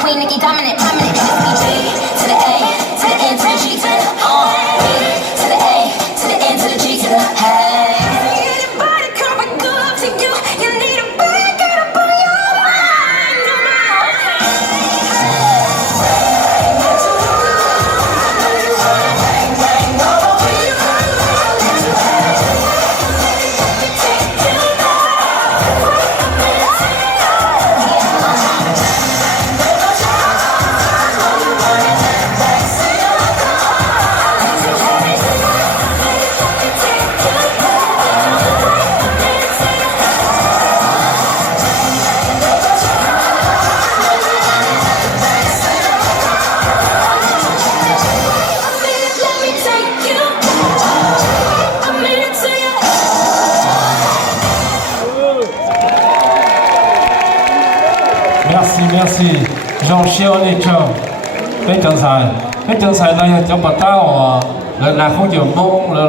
Queen Nicki dominant, prominent. It's B to the A, to the N, to the G, to the B to the A, to the N, to the G, to the hey. Anybody coming good to you? You need a back up on your mind. Merci, Jean-Charles et Jean. Bên trường xài này trong bát tao là không chịu mông là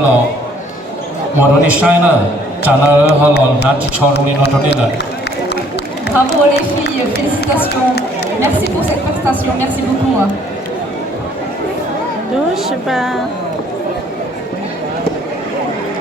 một đôi sai nữa, trả lời họ là nát cho luôn nó cho nên là. Bravo les filles, félicitations. Merci pour cette prestation, merci beaucoup. Douche,